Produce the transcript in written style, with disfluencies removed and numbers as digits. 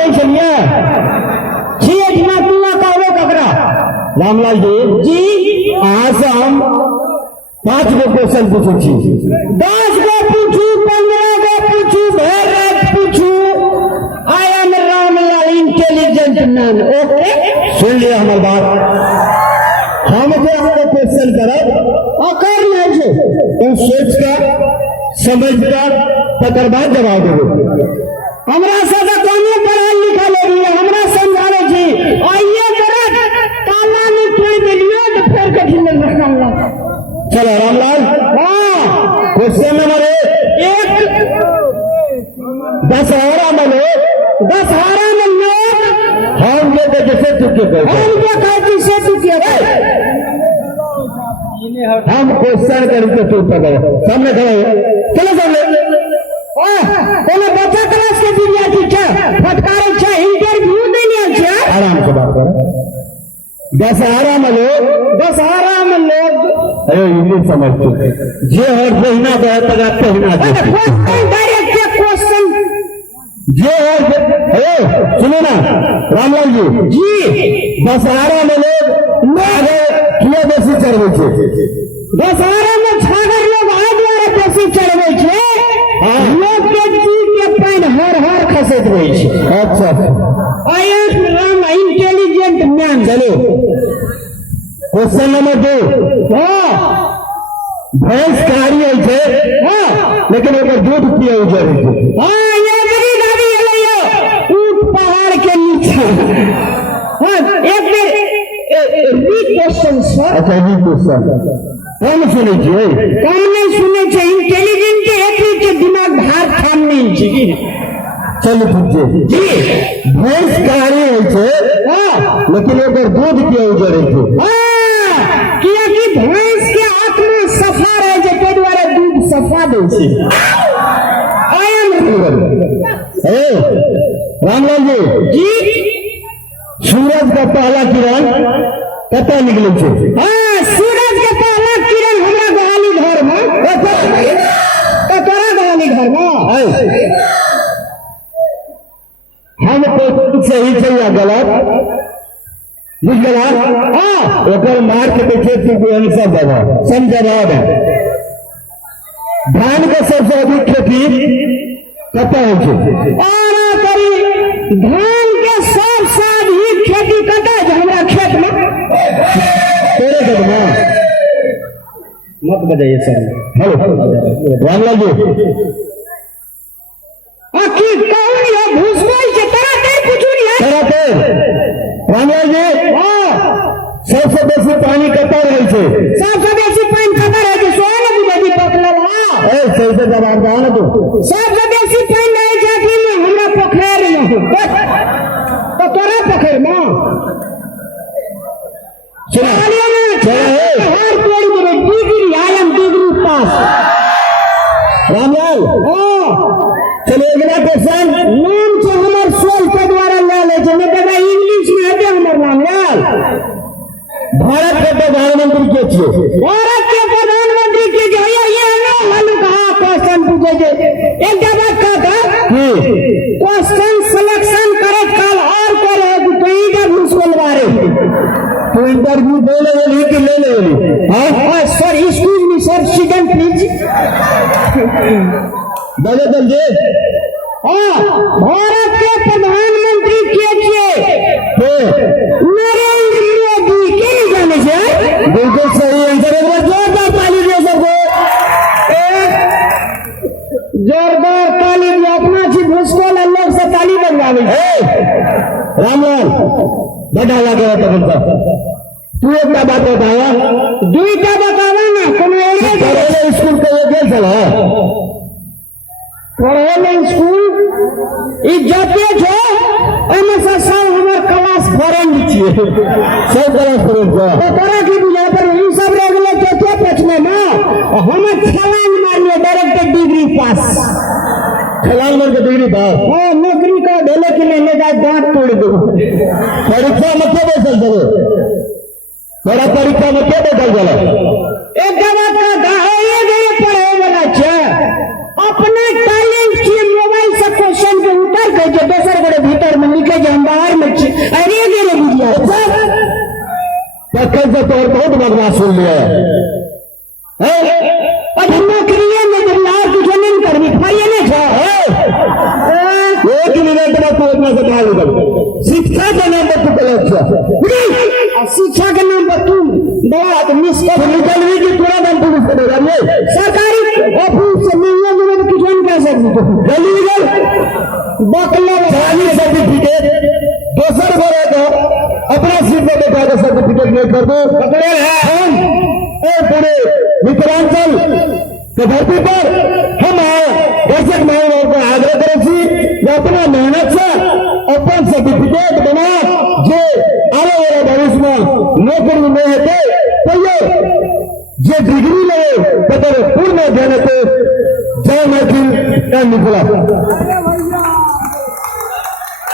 नहीं चलिए रामलाल जी आज हम 5 गो क्वेश्चन पूछू छी 10 गो पूछू 15 गो पूछू भर रात पूछू I am Ramlal intelligent man okay सुन लिया हमारी बात हम जो आपको क्वेश्चन करब और कर ले तुम सोच कर समझ कर तकर बाद जवाब देबो हमरा से कोनो पढ़ा लिखा लोग हमरा समझावे छी आइए चलो रामलाल क्वेश्चन नंबर 1 दशहरा में लोग हम लोग जैसे चुके हम क्वेश्चन करके तू पकड़ सामने खड़े चलो सामने बच्चा क्लास के विद्यार्थी फटकार इंटरव्यू देने आराम से बात करो दशहरा में लोग अरे इंग्लिश समझते जे और पहना पहना क्वेश्चन जे और सुनो ना रामलाल जी दशहरा में लोग किया बेसी चढ़वे दशहरा में छागर लोग आ द्वारा बेसी चढ़वे लोग के पैन हर खसैत रहे अच्छा I am Ram intelligent man चलो क्वेश्चन नंबर 2 भैंस कारी है लेकिन एक दूध पिए ऊंट पहाड़ के नीचे एक क्वेश्चन अच्छा कम सुने कम नहीं सुने इंटेलिजेंट के दिमाग भार थाम नहीं चाहिए चलो पूछे जी भैंस कारी है लेकिन एक दूध पिए भैंस के आत्मा सफा रहे के द्वारा दूध सफा दे रामलाल जी सूरज का पहला किरण कत निकले सूरज का पहला किरण हमरा गहाली घर में तोरा गहाली घर में हम तो सही या गलत बुझ गया हाँ मार के देखे तू आंसर देगा समझ धान का सबसे अधिक खेती कता धान के सबसे अधिक खेती कता है हमारा खेत में तेरे खेत में मत बताइए सर हेलो रामलाल जी रामलाल जी सबसे बेसी पानी कता रहे सबसे बेसी पानी कता रहे सोने पकड़ सही से जवाब दो ना तू सबसे बेसी पानी रहे हमरा पोखर तो तोरा पोखर में डिग्री पास रामलाल चलिए अगला क्वेश्चन नाम से हमारे सोल के द्वारा ले ले इंग्लिश में है हमारे रामलाल भारत के प्रधानमंत्री के जो क्वेश्चन पूछे एक बात क्वेश्चन सिलेक्शन करे कल और करे तो इंटरव्यू सुनवारे तो इंटरव्यू दे ले कि ले ले sir excuse me sir sit please जल्दी भारत के प्रधानमंत्री नरेंद्र मोदी के नहीं जाने से बिल्कुल सही आंसर है जोरदार ताली दिया सबको जोरदार ताली दिया अपना जी भूसकोल लोग से ताली बजावे रामलाल बड़ा लगे तू एक बात बताया दुईटा बतावा ना कोनो स्कूल का ये गेल चला पढ़े स्कूल इज्जते छो एमे से सब हमर क्लास फ्रेंड छिए सब क्लास फ्रेंड तो तोरा की बुझा पर ई सब रेगुलर के पछने ना हम छलांग मारिए डायरेक्ट डिग्री पास छलांग मार के डिग्री पास हां नौकरी का ढेले के लेने जा दांत तोड़ दो परीक्षा में के बैठल चलो तोरा परीक्षा में के बैठल चलो एक बात का गाए गए पढ़े वाला छे अपने टैलेंट के मोबाइल से क्वेश्चन के उत्तर के जो दोसर बड़े भीतर में तो और बहुत बदमाश सुन लिया है अब नौकरी में बदलाव कुछ नहीं करनी खाइए ना छा एक मिनट में तू अपना से बाहर निकल शिक्षा के नाम पर तू गलत शिक्षा के नाम पर तू बड़ा निष्ठा निकल रही कि पूरा दम पुलिस को देगा ये सरकारी ऑफिस से मिलने में कुछ नहीं कर सकती जल्दी निकल बकला सर्टिफिकेट दोसर बोले तो अपना सीट में बैठा के सर्टिफिकेट नहीं कर दो पकड़े हैं हम पूरे मिथिलांचल के धरती पर हम दर्शक महिलाओं को आग्रह करें अपना मेहनत से अपन सर्टिफिकेट बना जे आने वाले भविष्य में नौकरी नहीं है तो ये डिग्री ले पूर्ण अध्ययन जय मैथिल निकला